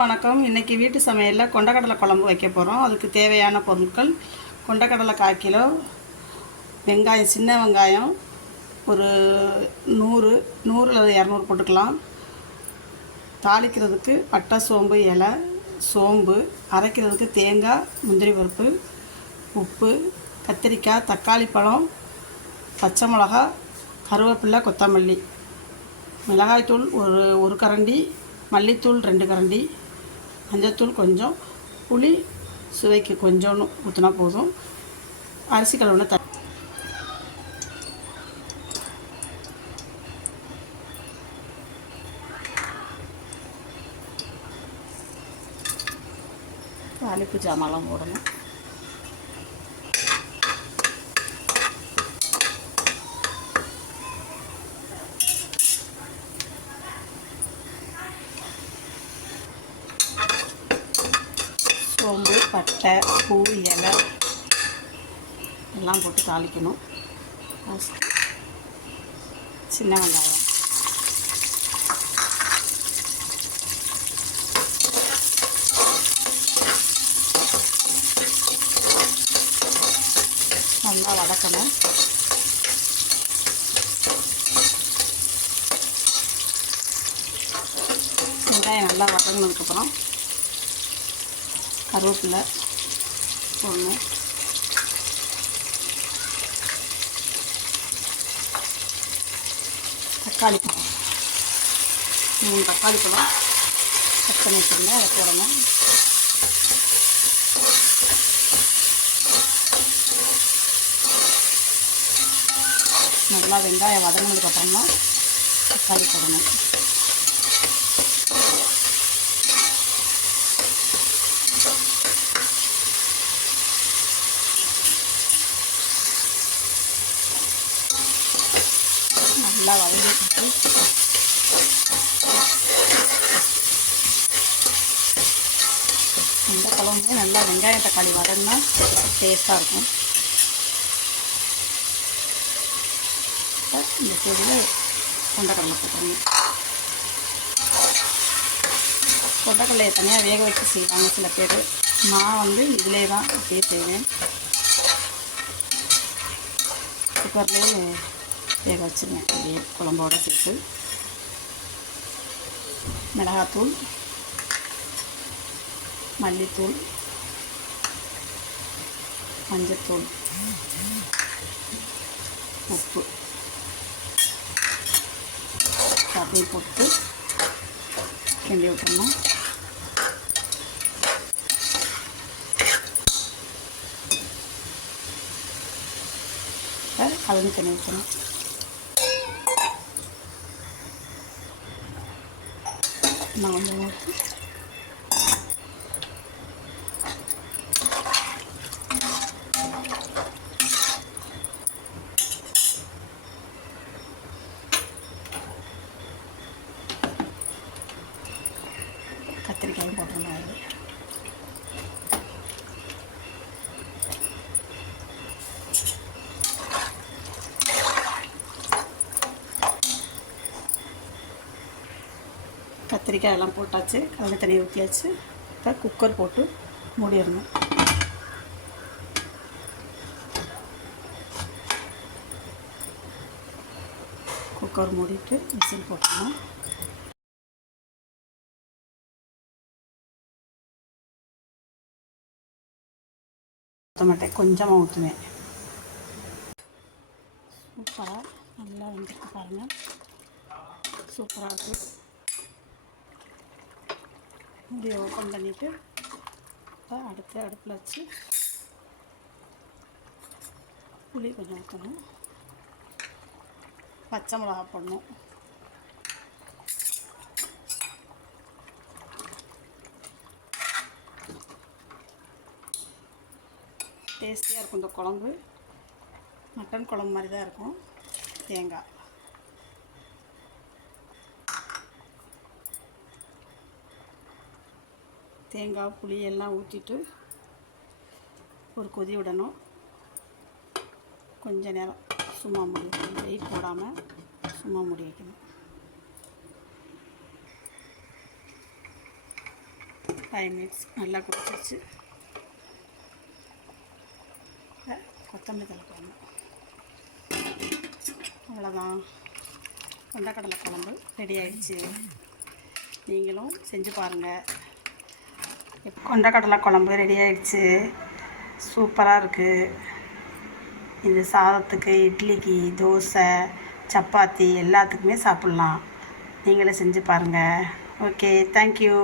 வணக்கம். இன்றைக்கி வீட்டு சமையலில் கொண்டக்கடலை குழம்பு வைக்க போகிறோம். அதுக்கு தேவையான பொருட்கள்: கொண்டக்கடலை 1/4 கிலோ, வெங்காயம், சின்ன வெங்காயம் ஒரு 100 அல்லது 200 போட்டுக்கலாம். தாளிக்கிறதுக்கு பட்டை, சோம்பு இலை, சோம்பு, அரைக்கிறதுக்கு தேங்காய், முந்திரி பருப்பு, உப்பு, கத்திரிக்காய், தக்காளி பழம், பச்சை மிளகா, கருவேப்பிலை, கொத்தமல்லி, மிளகாய்த்தூள் ஒரு கரண்டி, மல்லித்தூள் 2 கரண்டி, மஞ்சத்தூள் கொஞ்சம், புளி சுவைக்கு கொஞ்சோன்னு ஊற்றினா போதும். அரிசி கழுவுன தாளிப்பு ஜாமான்லாம் போடணும். சோம்பு, பட்டை, பூ, இலை எல்லாம் போட்டு தாளிக்கணும். சின்ன வெங்காயம், நல்லா வதக்கணும். வெங்காயம் நல்லா வதங்கினதுக்கப்புறம் கருவேப்பிலை போடணும். தக்காளி பழம் 3 தக்காளி பழம் கட் பண்ணி வச்சுருந்தேன், அதை போடணும். நல்லா வெங்காயம் வதங்கினதுக்கப்புறமா தக்காளி போடணும். நல்லா வதங்கிட்டு இந்த குழம்புமே நல்லா வெங்காயம் தக்காளி வதங்கினா டேஸ்ட்டாக இருக்கும். இந்த சைடில் கொண்டக்கடலை போட்டுருங்க. கொண்டக்கடலையை தனியாக வேக வச்சு செய்வாங்க சில பேர். நான் இதிலே தான் அப்படியே செய்வேன். குக்கர்லேயே வேக வச்சுருவேன் அப்படியே குழம்போடு சேர்த்து. மிளகாத்தூள், மல்லித்தூள், மஞ்சத்தூள், உப்பு அப்படியே போட்டு கிண்டி விட்டுறணும். கலந்து தண்ணி ஊற்றணும். நான் கொஞ்சம் ஊற்றி கத்திரிக்காயும் போட்டுருந்தேன். அது கத்திரிக்காய் எல்லாம் போட்டாச்சு, கலந்து தண்ணியை ஊற்றியாச்சு. இப்போ குக்கர் போட்டு மூடிடணும். குக்கர் மூடிட்டு விசில் போட்டணும். ஊற்ற மாட்டேன், கொஞ்சமாக ஊற்றுவேன். சூப்பராக நல்லா வந்துருக்கு பாருங்கள், சூப்பராக இருக்குது. இப்படி ஓப்பன் பண்ணிவிட்டு இப்போ அடுப்பில் வச்சு புளி கொஞ்சம் ஊற்றணும். பச்சை மிளகா போடணும். டேஸ்டியாக இருக்கும் இந்த குழம்பு. மட்டன் குழம்பு மாதிரி தான் இருக்கும். தேங்காய், புளி எல்லாம் ஊற்றிட்டு ஒரு கொதி விடணும். கொஞ்ச நேரம் சும்மா மூடி வைக்கணும், வெயிட் போடாமல் சும்மா மூடி வைக்கணும். 5 மினிட்ஸ் நல்லா கொதிச்சிருச்சு. கொத்தமல்லி தழை போடணும். அவ்வளோதான், கொண்டக்கடலை குழம்பு ரெடி ஆயிடுச்சு. நீங்களும் செஞ்சு பாருங்கள். கொண்டக்கடலை குழம்பு ரெடி ஆயிடுச்சு. சூப்பராக இருக்குது. இது சாதத்துக்கு, இட்லிக்கு, தோசை, சப்பாத்தி எல்லாத்துக்குமே சாப்பிட்லாம். நீங்களே செஞ்சு பாருங்கள். Okay, thank you.